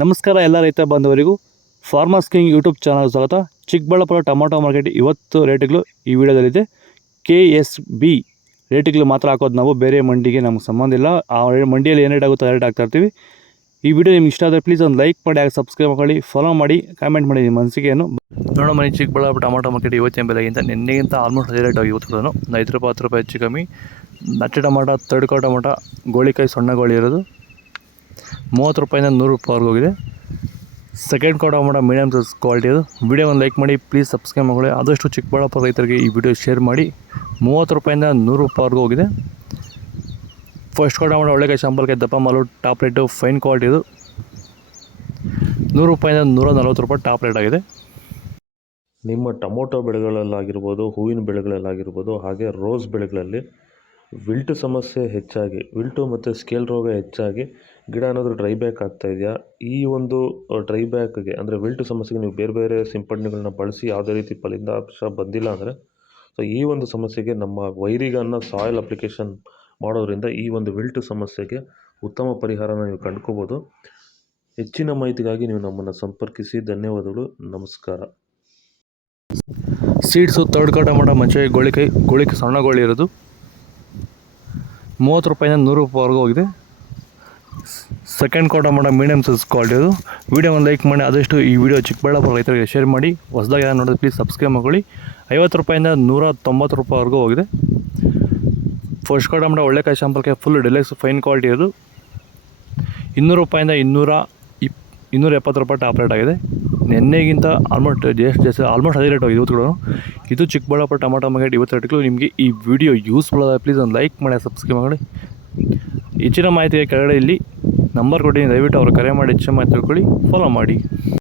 ನಮಸ್ಕಾರ ಎಲ್ಲ ರೈತ ಬಾಂಧವರಿಗೂ ಫಾರ್ಮರ್ಸ್ ಕಿಂಗ್ ಯೂಟ್ಯೂಬ್ ಚಾನಲ್ ಸ್ವಾಗತ. ಚಿಕ್ಕಬಳ್ಳಾಪುರ ಟೊಮೊಟೊ ಮಾರ್ಕೆಟ್ ಇವತ್ತು ರೇಟ್ಗಳು ಈ ವಿಡಿಯೋದಲ್ಲಿದೆ. KSB ರೇಟ್ಗಳು ಮಾತ್ರ ಹಾಕೋದು ನಾವು, ಬೇರೆ ಮಂಡಿಗೆ ನಮ್ಗೆ ಸಂಬಂಧ ಇಲ್ಲ. ಆ ಮಂಡಿಯಲ್ಲಿ ಏನು ರೇಟ್ ಆಗುತ್ತೋ ರೇಟ್ ಹಾಕ್ತಾ ಇರ್ತೀವಿ. ಈ ವಿಡಿಯೋ ನಿಮ್ಗೆ ಇಷ್ಟ ಆದರೆ ಪ್ಲೀಸ್ ಒಂದು ಲೈಕ್ ಮಾಡಿ, ಹಾಗೆ ಸಬ್ಸ್ಕ್ರೈಬ್ ಮಾಡಿ, ಫಾಲೋ ಮಾಡಿ, ಕಾಮೆಂಟ್ ಮಾಡಿ ನಿಮ್ಮ ಮನಸ್ಸಿಗೆನು. ನೋಡೋ ಮನೆ ಚಿಕ್ಕಬಳ್ಳಾಪುರ ಟೊಮೊಟೊ ಮಾರ್ಕೆಟ್ ಇವತ್ತಿನ ಬೆಲೆಗಿಂತ ನಿನ್ನೆಗಿಂತ ಆಲ್ಮೋಸ್ಟ್ ಅದೇ ರೇಟ್ ಆಗಿ ಇವತ್ತು ಕೂಡ 5 ರೂಪಾಯಿ 10 ರೂಪಾಯಿ ಹೆಚ್ಚು ಕಮ್ಮಿ. ನಟ್ಟಿ ಟೊಮೊಟೊ, ತಡ್ಕೋ ಟೊಮೊಟೊ, ಗೋಳಿಕಾಯಿ ಸಣ್ಣ ಗೋಳಿ ಇರೋದು 30 ರೂಪಾಯಿಂದ 100 ರೂಪಾಯಿವರೆಗೂ ಹೋಗಿದೆ. Second tomato medium size quality ಅದು. ವಿಡಿಯೋ ಒಂದು ಲೈಕ್ ಮಾಡಿ, ಪ್ಲೀಸ್ ಸಬ್ಸ್ಕ್ರೈಬ್ ಮಾಡಿ. ಆದಷ್ಟು ಚಿಕ್ಕಬಳ್ಳಾಪುರ ರೈತರಿಗೆ ಈ ವಿಡಿಯೋ ಶೇರ್ ಮಾಡಿ. 30 ರೂಪಾಯಿಂದ 100 ರೂಪಾಯಿವರೆಗೂ ಹೋಗಿದೆ. ಫಸ್ಟ್ ಟೊಮೊಟೊ ಒಳ್ಳೆಕಾಯಿ ಶಾಂಪಲ್ಗೆ ದಪ್ಪ ಮಾಲು ಟಾಪ್ ರೇಟು ಫೈನ್ ಕ್ವಾಲಿಟಿ ಇದು 100 ರೂಪಾಯಿಂದ 140 ರೂಪಾಯಿ ಟಾಪ್ ರೇಟ್ ಆಗಿದೆ. ನಿಮ್ಮ ಟೊಮೊಟೊ ಬೆಳೆಗಳಲ್ಲಾಗಿರ್ಬೋದು, ಹೂವಿನ ಬೆಳೆಗಳಲ್ಲಾಗಿರ್ಬೋದು, ಹಾಗೆ ರೋಸ್ ಬೆಳೆಗಳಲ್ಲಿ ವಿಲ್ಟು ಸಮಸ್ಯೆ ಹೆಚ್ಚಾಗಿ, ವಿಲ್ಟು ಮತ್ತು ಸ್ಕೇಲ್ ರೋಗ ಹೆಚ್ಚಾಗಿ ಗಿಡ ಏನಾದರೂ ಡ್ರೈ ಬ್ಯಾಕ್ ಆಗ್ತಾಯಿದೆಯಾ? ಈ ಒಂದು ಡ್ರೈ ಬ್ಯಾಕ್ಗೆ ಅಂದರೆ ವಿಲ್ಟು ಸಮಸ್ಯೆಗೆ ನೀವು ಬೇರೆ ಬೇರೆ ಸಿಂಪಡಣೆಗಳನ್ನ ಬಳಸಿ ಯಾವುದೇ ರೀತಿ ಫಲಿತಾಂಶ ಬಂದಿಲ್ಲ ಅಂದರೆ, ಸೊ ಈ ಒಂದು ಸಮಸ್ಯೆಗೆ ನಮ್ಮ ವೈರಿಗನ್ನ ಸಾಯಿಲ್ ಅಪ್ಲಿಕೇಶನ್ ಮಾಡೋದ್ರಿಂದ ಈ ಒಂದು ವಿಲ್ಟು ಸಮಸ್ಯೆಗೆ ಉತ್ತಮ ಪರಿಹಾರನ ನೀವು ಕಂಡುಕೋಬೋದು. ಹೆಚ್ಚಿನ ಮಾಹಿತಿಗಾಗಿ ನೀವು ನಮ್ಮನ್ನು ಸಂಪರ್ಕಿಸಿ. ಧನ್ಯವಾದಗಳು, ನಮಸ್ಕಾರ. ಸೀಡ್ಸು ತಡ್ಕೋ ಟೊಮೊಟೊ ಮಂಚೆ ಗೋಳಿಕಾಯಿ ಸಣ್ಣ ಗೋಳಿ ಇರೋದು 30 ರೂಪಾಯಿಂದ 100 ರೂಪಾಯಿವರೆಗೂ ಹೋಗಿದೆ. Second tomato medium size quality ಅದು. ವಿಡಿಯೋ ಒಂದು ಲೈಕ್ ಮಾಡಿ, ಆದಷ್ಟು ಈ ವಿಡಿಯೋ ಚಿಕ್ಕಬಳ್ಳಾಪುರ ರೈತರಿಗೆ ಶೇರ್ ಮಾಡಿ. ಹೊಸದಾಗಿ ಯಾರು ನೋಡಿದ್ರೆ ಪ್ಲೀಸ್ ಸಬ್ಸ್ಕ್ರೈಬ್ ಮಾಡಿ. 50 ರೂಪಾಯಿಂದ 190 ರೂಪಾಯಿವರೆಗೂ ಹೋಗಿದೆ. ಫಸ್ಟ್ ಟೊಮೊಟೊ ಒಳ್ಳೆಕಾಯಿ ಶಾಂಪಲ್ಗೆ ಫುಲ್ ಡಿಲೆಕ್ಸ್ ಫೈನ್ ಕ್ವಾಲಿಟಿ ಅದು 200 ರೂಪಾಯಿಂದ 270 ರೂಪಾಯಿ ಟಾಪ್ ರೇಟ್ ಆಗಿದೆ. ನೆನ್ನೆಗಿಂತ ಆಲ್ಮೋಸ್ಟ್ ಅದೇ ರೇಟ್ ಆಗಿದೆ ಇವತ್ತು ಕೂಡ. ಇದು ಚಿಕ್ಕಬಳ್ಳಾಪುರ ಟೊಮೊಟೊ ಮಾರ್ಕೆಟ್ ಇವತ್ತು ರೇಟ್ಗಳು. ನಿಮಗೆ ಈ ವಿಡಿಯೋ ಯೂಸ್ಫುಲ್ ಆದ ಪ್ಲೀಸ್ ಒಂದು ಲೈಕ್ ಮಾಡಿ, ಸಬ್ಸ್ಕ್ರೈಬ್ ಮಾಡಿ. ಹೆಚ್ಚಿನ ಮಾಹಿತಿಗೆ ಕೆಳಗಡೆ ಇಲ್ಲಿ ನಂಬರ್ ಕೊಟ್ಟಿದ್ದೀನಿ, ದಯವಿಟ್ಟು ಅವ್ರು ಕರೆ ಮಾಡಿ ಹೆಚ್ಚಿನ ಮಾಹಿತಿ ತಿಳ್ಕೊಳ್ಳಿ, ಫಾಲೋ ಮಾಡಿ.